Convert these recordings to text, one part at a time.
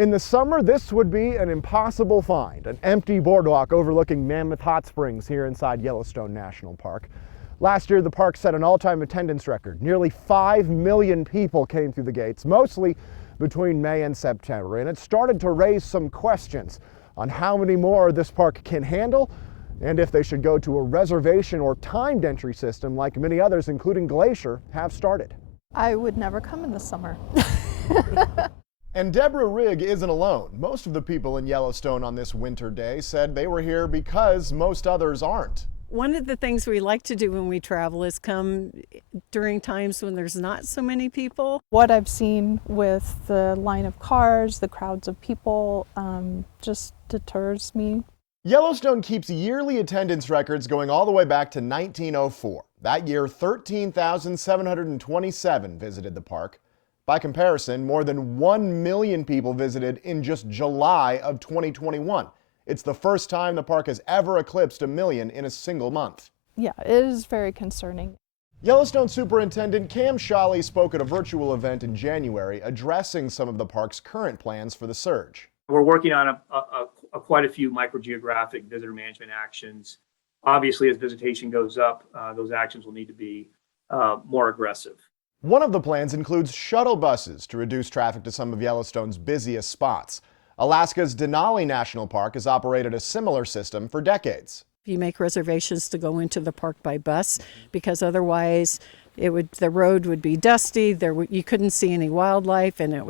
In the summer, this would be an impossible find, an empty boardwalk overlooking Mammoth Hot Springs here inside Yellowstone National Park. Last year, the park set an all-time attendance record. Nearly 5 million people came through the gates, mostly between May and September, and it started to raise some questions on how many more this park can handle and if they should go to a reservation or timed entry system like many others, including Glacier, have started. I would never come in the summer. And Deborah Rigg isn't alone. Most of the people in Yellowstone on this winter day said they were here because most others aren't. One of the things we like to do when we travel is come during times when there's not so many people. What I've seen with the line of cars, the crowds of people, just deters me. Yellowstone keeps yearly attendance records going all the way back to 1904. That year, 13,727 visited the park. By comparison, more than 1 million people visited in just July of 2021. It's the first time the park has ever eclipsed 1 million in a single month. Yeah, it is very concerning. Yellowstone Superintendent Cam Shawley spoke at a virtual event in January addressing some of the park's current plans for the surge. We're working on quite a few microgeographic visitor management actions. Obviously, as visitation goes up, those actions will need to be more aggressive. One of the plans includes shuttle buses to reduce traffic to some of Yellowstone's busiest spots. Alaska's Denali National Park has operated a similar system for decades. You make reservations to go into the park by bus because otherwise the road would be dusty, you couldn't see any wildlife, and it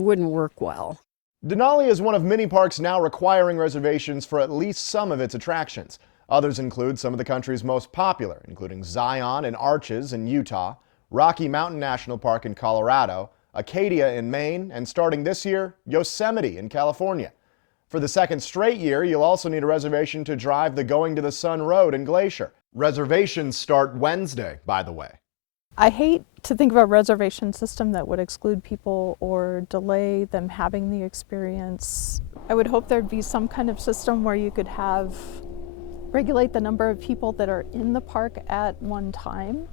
wouldn't work well. Denali is one of many parks now requiring reservations for at least some of its attractions. Others include some of the country's most popular, including Zion and Arches in Utah, Rocky Mountain National Park in Colorado, Acadia in Maine, and starting this year, Yosemite in California. For the second straight year, you'll also need a reservation to drive the Going to the Sun Road in Glacier. Reservations start Wednesday, by the way. I hate to think of a reservation system that would exclude people or delay them having the experience. I would hope there'd be some kind of system where you could regulate the number of people that are in the park at one time.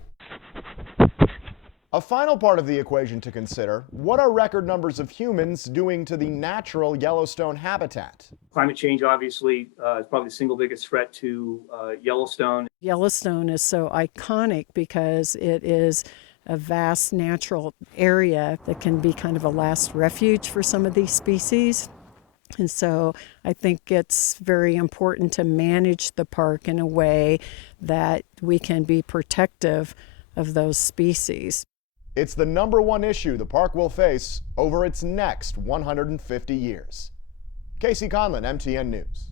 A final part of the equation to consider, what are record numbers of humans doing to the natural Yellowstone habitat? Climate change, obviously, is probably the single biggest threat to Yellowstone. Yellowstone is so iconic because it is a vast natural area that can be kind of a last refuge for some of these species. And so I think it's very important to manage the park in a way that we can be protective of those species. It's the #1 issue the park will face over its next 150 years. Casey Conlon, MTN News.